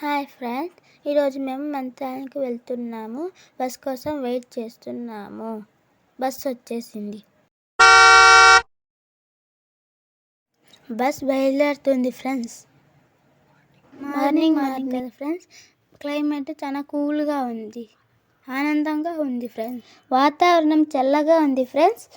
Hi friends, ఈరోజు మేము మంత్రానికి వెళ్తున్నాము. బస్ కోసం వెయిట్ చేస్తున్నాము. బస్ వచ్చేసింది. బస్ బయలుదేరుతుంది ఫ్రెండ్స్. మార్నింగ్ కదా ఫ్రెండ్స్. క్లైమేట్ చాలా కూల్గా ఉంది, ఆనందంగా ఉంది ఫ్రెండ్స్. వాతావరణం చల్లగా ఉంది ఫ్రెండ్స్.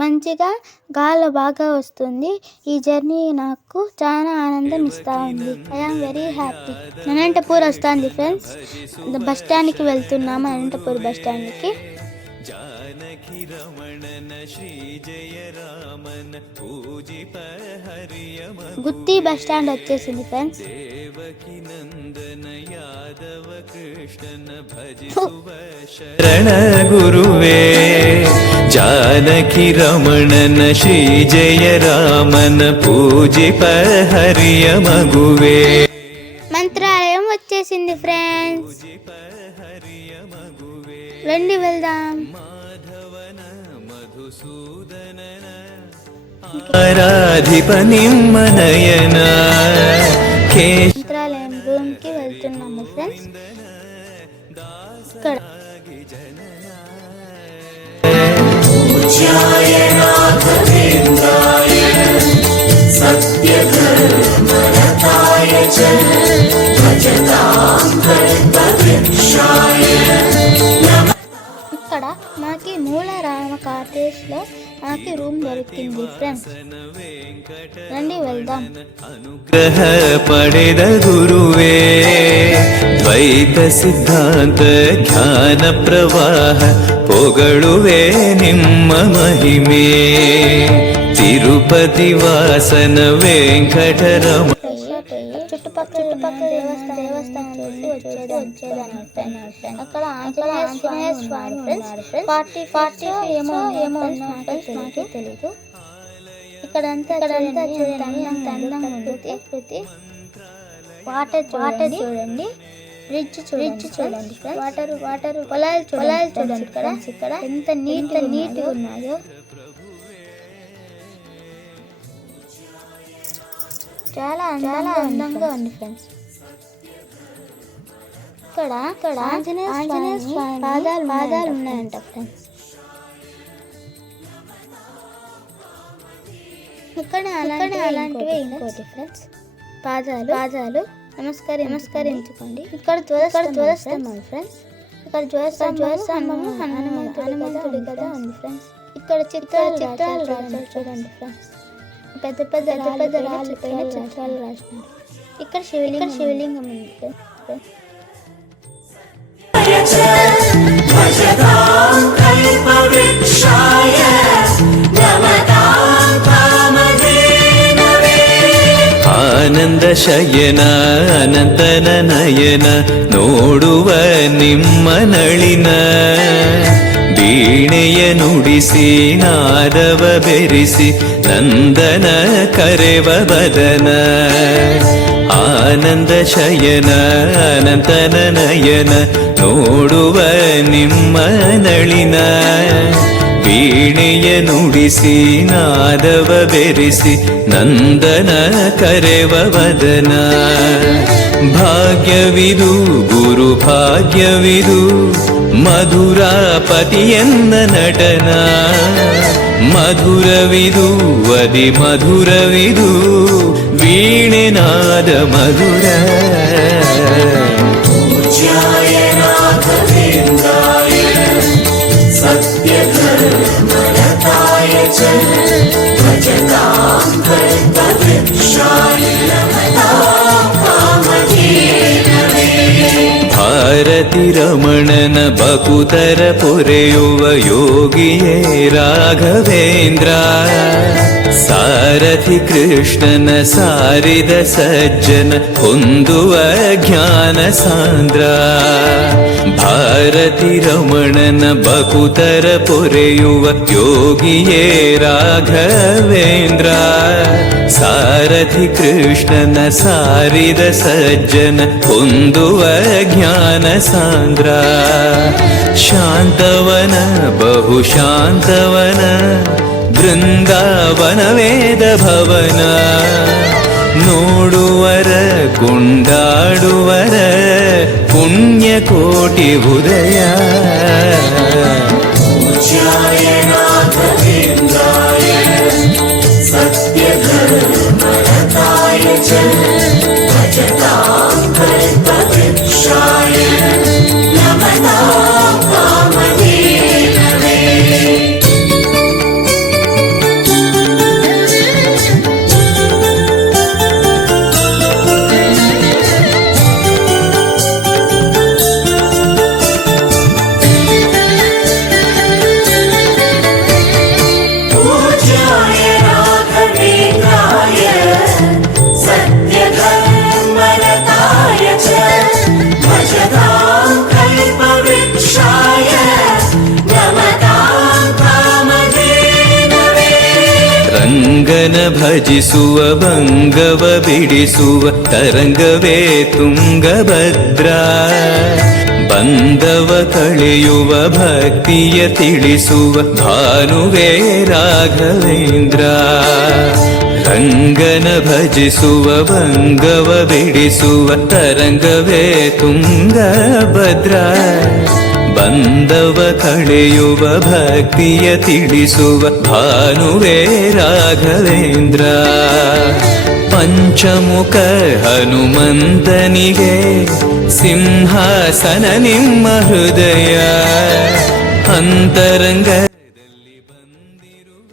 మంచిగా గాలి బాగా వస్తుంది. ఈ జర్నీ నాకు చాలా ఆనందం ఇస్తూ ఉంది. I'm very happy. అనంతపూర్ వస్తుంది ఫ్రెండ్స్. బస్ స్టాండ్కి వెళ్తున్నాము. అనంతపూర్ బస్ స్టాండ్కి. గుత్తి బస్ స్టాండ్ వచ్చేసింది ఫ్రెండ్స్. శరణ గురువే జానకి రమణన శ్రీ జయ రామన పూజిప హరియ మగువే. మంత్రాలయం వచ్చేసింది ఫ్రెండ్స్. రండి వెళ్దాం. ఆరాధిప నిమ్మనయన మంత్రాలయం రూమ్ కి వెళ్తున్నాము ఫ్రెండ్స్. ఇక్కడ ఇక్కడ మాకి మూల రామ కాటేజ్ లో మాకి రూమ్ దొరికింది ఫ్రెండ్స్. రండి వెళ్దాం. అనుగ్రహ పಡೆದ ಗುರುವೇ ದ್ವೈತ ಸಿದ್ಧಾಂತ ಜ್ಞಾನ ಪ್ರವಾಹ ಪೊಗಳುವೆ ನಿಮ್ಮ ಮಹಿಮೆ ತಿರುಪತಿ ವಾಸನ ವೆಂಕಟರಮ. చుట్టుపక్కల దేవస్థానం చూసి వచ్చేదాన్ని. అక్కడ ఆంజనేయ స్వామి ఫ్రెండ్స్. 40 ఏమో నాకు తెలీదు. ఇక్కడంతా చూడండి, అంత అందంగా ఉంది ప్రకృతి. వాటర్ చూడండి, బ్రిడ్జ్ చూడండి, వాటర్ పొలాలు చూడండి. ఇక్కడ ఎంత నీట్గా ఉన్నాయో. చాలా అందంగా ఉంది ఫ్రెండ్స్. ఇక్కడ ఆంజనేయ స్వామి పాదాలు ఉన్నాయంట ఫ్రెండ్స్. ఇక్కడ అలాంటివి ఇంకోటి ఫ్రెండ్స్. పాదాలు నమస్కరించుకోండి. ఇక్కడ ధ్వజస్తంభం ఫ్రెండ్స్. ఇక్కడ ధ్వజస్తంభం హనుమంతుడి కదా ఉంది ఫ్రెండ్స్. ఇక్కడ చిత్రాలు రాశారు చూడండి ఫ్రెండ్స్. పెద్ద రాళ్ళ పైన చిత్రాలు రాసినారు. ఇక్కడ శివలింగం ఉంది ఫ్రెండ్స్. ಆನಂದ ಶಯನ ಅನಂತನ ನಯನ ನೋಡುವ ನಿಮ್ಮ ನಳಿನ ವೀಣೆಯ ನುಡಿಸಿ ನಾದವ ಬೆರೆಸಿ ನಂದನ ಕರೆವ ಬದನ. ಆನಂದ ಶಯನ ಅನಂತನ ನಯನ ನೋಡುವ ನಿಮ್ಮ ನಳಿನ ವೀಣೆಯ ನುಡಿಸಿ ನಾದವ ಬೆರೆಸಿ ನಂದನ ಕರೆವ ವದನ. ಭಾಗ್ಯವಿದು ಗುರು ಭಾಗ್ಯವಿದು ಮಧುರಾಪತಿಯನ್ನ ನಟನ. ಮಧುರವಿದು ವದಿ ಮಧುರವಿದು ವೀಣೆನಾದ ಮಧುರ. ಭಾರತಿ ರಮಣನ ಬಕುತರ ಪೊರೆಯುವ ಯೋಗಿಯೇ ರಾಘವೇಂದ್ರ. ಸಾರಥಿ ಕೃಷ್ಣನ ಸಾರಿದ ಸಜ್ಜನ ಹೊಂದುವ ಜ್ಞಾನ ಸಾಂದ್ರ. ಭಾರತಿ ರಮಣನ ಬಕುತರ ಪೊರೆಯುವ ಯೋಗಿಯೇ ರಾಘವೇಂದ್ರ. ಸಾರಥಿ ಕೃಷ್ಣನ ಸಾರಿದ ಸಜ್ಜನ ಹೊಂದುವ ಜ್ಞಾನ ಸಾಂದ್ರ. ಶಾಂತವನ ಬಹು ಶಾಂತವನ ಬೃಂದಾವನ ವೇದ ಭವನ. ನೋಡುವರ ಕೊಂಡಾಡುವರ ಭಜಿಸುವ ಭಂಗವ ಬಿಡಿಸುವ ತರಂಗವೇ ತುಂಗಭದ್ರಾ. ಬಂಧವ ಕಳೆಯುವ ಭಕ್ತಿಯ ತಿಳಿಸುವ ಭಾನುವೇ ರಾಘವೇಂದ್ರ. ರಂಗನ ಭಜಿಸುವ ಭಂಗವ ಬಿಡಿಸುವ ತರಂಗವೇ ತುಂಗಭದ್ರಾ. ಬಂಧವ ಕಳೆಯುವ ಭಕ್ತಿಯ ತಿಳಿಸುವ ಭಾನುವೇ ರಾಘವೇಂದ್ರ. ಪಂಚಮುಖ ಹನುಮಂತನಿಗೆ ಸಿಂಹಾಸನ ನಿಮ್ಮ ಹೃದಯ. ಅಂತರಂಗದಲ್ಲಿ ಬಂದಿರುವ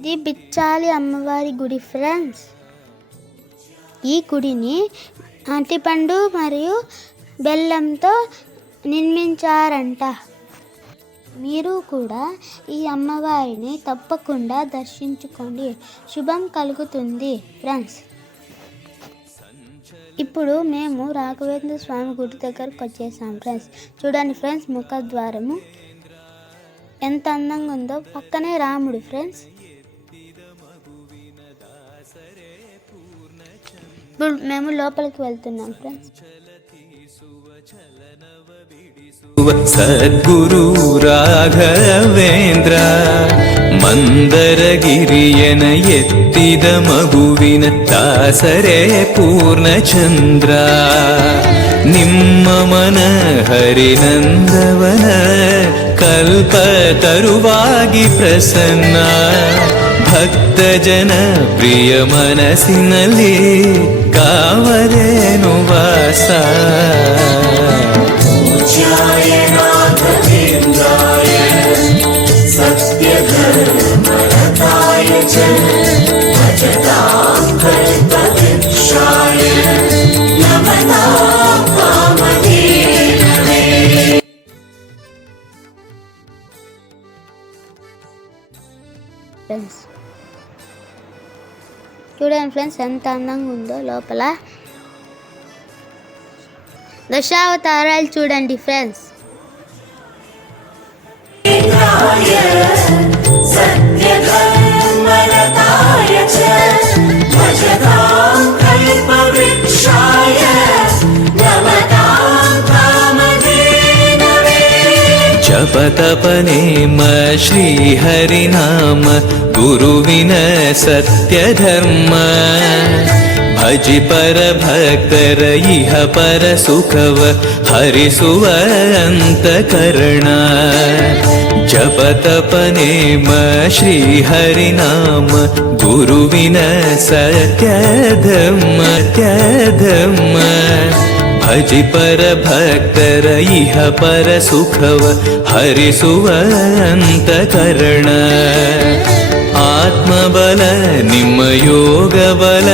ఇది బిచ్చాలి అమ్మవారి గుడి ఫ్రెండ్స్. ఈ గుడిని అరటిపండు మరియు బెల్లంతో నిర్మించారంట. మీరు కూడా ఈ అమ్మవారిని తప్పకుండా దర్శించుకోండి, శుభం కలుగుతుంది ఫ్రెండ్స్. ఇప్పుడు మేము రాఘవేంద్ర స్వామి గుడి దగ్గరకు వచ్చేసాం ఫ్రెండ్స్. చూడండి ఫ్రెండ్స్, ముఖద్వారము ఎంత అందంగా ఉందో. పక్కనే రాముడు ఫ్రెండ్స్. ఇప్పుడు మేము లోపలికి వెళ్తున్నాం ఫ్రెండ్స్. ಸದ್ಗುರು ರಾಘವೇಂದ್ರ. ಮಂದರಗಿರಿಯನ ಎತ್ತಿದ ಮಗುವಿನ ದಾಸರೇ ಪೂರ್ಣಚಂದ್ರ. ನಿಮ್ಮ ಮನ ಹರಿನಂದವನ ಕಲ್ಪ ತರುವಾಗಿ ಪ್ರಸನ್ನ. ಭಕ್ತ ಜನ ಪ್ರಿಯ ಮನಸ್ಸಿನಲ್ಲಿ ಕಾವರೇನು ವಾಸ. पूज्याय राघवेन्द्राय सत्यधर्मरताय च भजतां कल्पवृक्षाय नमतां कामधेनवे. ఫ్రెండ్స్ చూడండి ఫ్రెండ్స్, ఎంత అందంగా ఉందో లోపల. దశావతారాలు చూడండి ఫ్రెండ్స్. सत्यधर्मरताय च भजतां कल्पवृक्षाय नमतां कामधेनवे. ಜಪತಪನೇಮ ಶ್ರೀಹರಿನಾಮ ಗುರುವಿನ ಸತ್ಯಧರ್ಮ. ಭಜಿ ಪರ ಭಕ್ತರ ಇಹ ಪರ ಸುಖವ ಹರಿಸುವ ಅಂತಕರಣ. ಜಪತಪನೇಮ ಶ್ರೀಹರಿನಾಮ ಗುರುವಿನ ಸತ್ಯಧರ್ಮ. ಭಜಿ ಪರ ಭಕ್ತರ ಇಹ ಪರ ಸುಖವ ಹರಿಸುವ ಅಂತಕರಣ. ಆತ್ಮಬಲ ನಿಮ್ಮ ಯೋಗ ಬಲ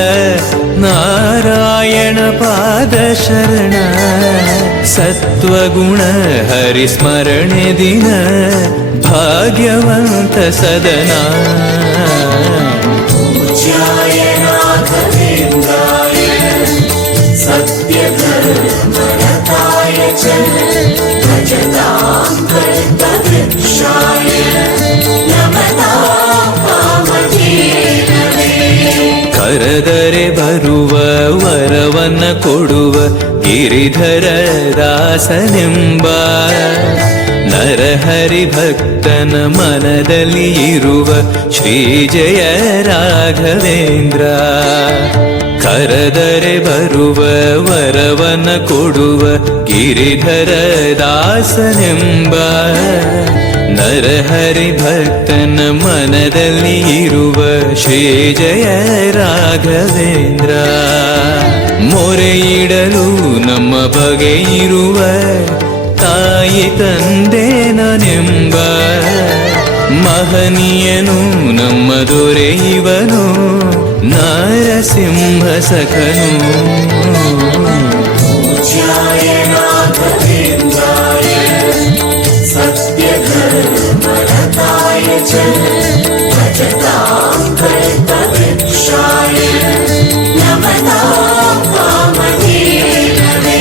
ನಾರಾಯಣ ಪಾದ ಶರಣ. ಸತ್ವಗುಣ ಹರಿಸ್ಮರಣೆ ದಿನ ಭಾಗ್ಯವಂತ ಸದನ. पूज्याय राघवेन्द्राय सत्यधर्मरताय च भजतां कल्पवृक्षाय नमतां कामधेनवे. ಕರೆದರೆ ಬರುವ ವರವನ್ನ ಕೊಡುವ ಗಿರಿಧರ ದಾಸನೆಂಬ. ನರಹರಿ ಭಕ್ತನ ಮನದಲ್ಲಿ ಇರುವ ಶ್ರೀ ಜಯ ರಾಘವೇಂದ್ರ. ಕರೆದರೆ ಬರುವ ವರವನ್ನ ಕೊಡುವ ಗಿರಿಧರ ದಾಸನೆಂಬ. ನರಹರಿ ಭಕ್ತನ ಮನದಲ್ಲಿ ಇರುವ ಶ್ರೀ ಜಯ ರಾಘವೇಂದ್ರ. ಮೊರೆಯಿಡಲು ನಮ್ಮ ಬಗೆ ಇರುವ ತಾಯಿ ತಂದೆ ನನೆಂಬ. ಮಹನೀಯನು ನಮ್ಮ ದೊರೆ ಇವನು ನರಸಿಂಹ ಸಖನು. पूज्याय राघवेन्द्राय सत्यधर्मरताय च भजतां कल्पवृक्षाय नमतां कामधेनवे.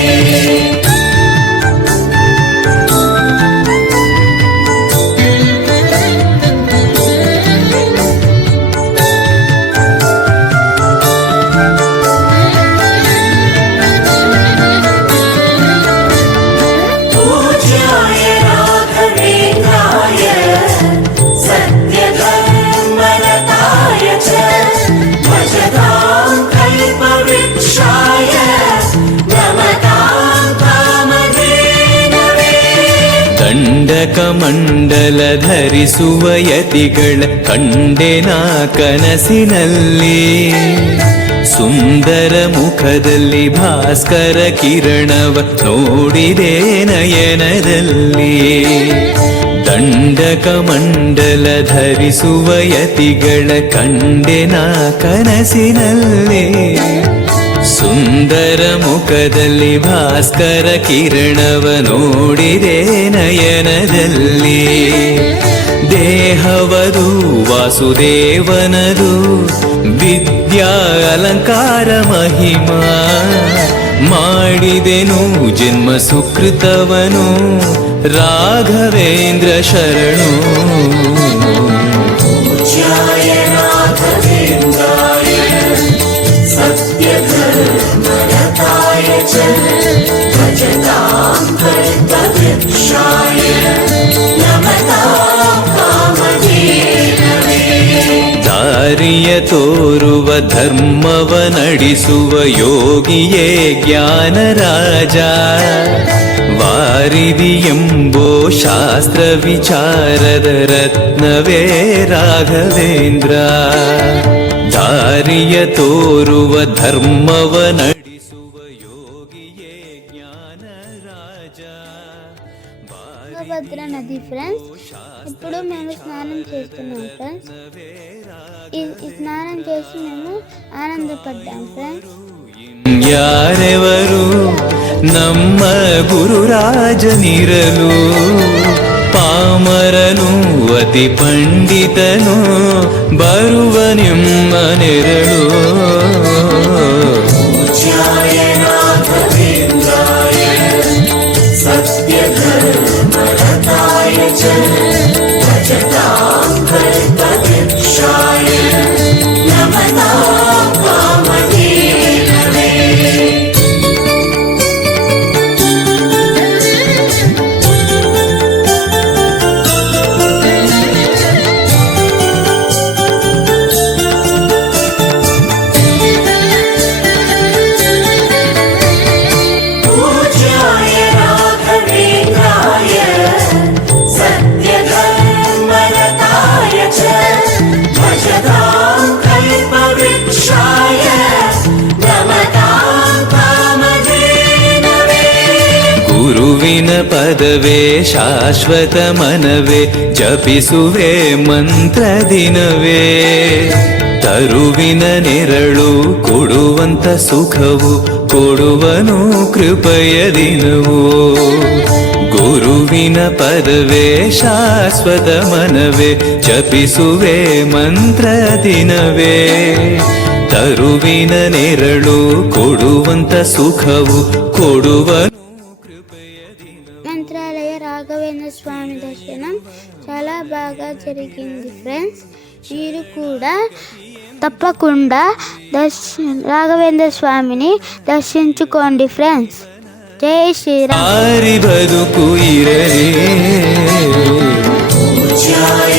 ದಂಡಕಮಂಡಲ ಧರಿಸುವ ಯತಿಗಳ ಕಂಡೆನ ಕನಸಿನಲ್ಲಿ ಸುಂದರ ಮುಖದಲ್ಲಿ ಭಾಸ್ಕರ ಕಿರಣವ ನೋಡಿದೆ ನಯನದಲ್ಲಿ ದಂಡಕಮಂಡಲ ಧರಿಸುವ ಯತಿಗಳ ಕಂಡೆನ ಕನಸಿನಲ್ಲಿ ಸುಂದರ ಮುಖದಲ್ಲಿ ಭಾಸ್ಕರ ಕಿರಣವ ನೋಡಿದೆ ನಯನದಲ್ಲಿ ದೇಹವದು ವಾಸುದೇವನದು ವಿದ್ಯಾ ಅಲಂಕಾರ ಮಹಿಮಾ ಮಾಡಿದೆನು ಜನ್ಮ ಸುಕೃತವನು ರಾಘವೇಂದ್ರ ಶರಣು पूज्याय राघवेन्द्राय सत्यधर्मरताय च भजतां कल्पवृक्षाय नमतां कामधेनवे ದಾರಿಯ ತೋರುವ ಧರ್ಮವ ನಡೆಸುವ ಯೋಗಿಯೇ ಜ್ಞಾನರಾಜ ವಾರಿದಿ ಎಂಬೋ ಶಾಸ್ತ್ರ ವಿಚಾರದ ರತ್ನವೇ ರಾಘವೇಂದ್ರ ದಾರಿಯ ತೋರುವ ಧರ್ಮವ ನಡೆಸುವ ಯೋಗಿಯೇ జ్ఞానరాజ ತುಂಗಭద్ర నది ఫ్రెండ్స్. ఇప్పుడు మేము స్నానం చేస్తున్నాం ఫ్రెండ్స్. ఈ స్నానం చేసి మేము ఆనందపడ్డాం ఫ్రెండ్స్. ಯಾರೆವರು ನಮ್ಮ ಗುರುರಾಜನಿರಲು ಪಾಮರನು ಅತಿ ಪಂಡಿತನು ಬರುವ ನಿಮ್ಮ ನೆರಳು पूज्याय राघवेन्द्राय सत्यधर्मरताय च भजतां कल्पवृक्षाय नमतां कामधेनवे पूज्याय राघवेन्द्राय सत्यधर्मरताय च भजतां कल्पवृक्षाय नमतां कामधेनवे ಗುರುವಿನ ಪದವೇ ಶಾಶ್ವತ ಮನವೇ ಜಪಿಸುವೆ ಮಂತ್ರ ದಿನವೇ ತರುವಿನ ನೆರಳು ಕೊಡುವಂತ ಸುಖವು ಕೊಡುವನು ಕೃಪೆಯ ದಿನವು ಗುರುವಿನ ಪದವೇ ಶಾಶ್ವತ ಮನವೇ ಜಪಿಸುವೆ ಮಂತ್ರ ದಿನವೇ ತರುವಿನ ನೆರಳು ಕೊಡುವಂತ ಸುಖವು ಕೊಡುವನು మంత్రాలయ రాఘవేంద్ర స్వామి దర్శనం చాలా బాగా జరిగింది ఫ్రెండ్స్. మీరు కూడా తప్పకుండా రాఘవేంద్ర స్వామిని దర్శించుకోండి ఫ్రెండ్స్. జై శ్రీరామ్. ಆರಿ ಬದುಕು ಇರಲಿ पूज्याय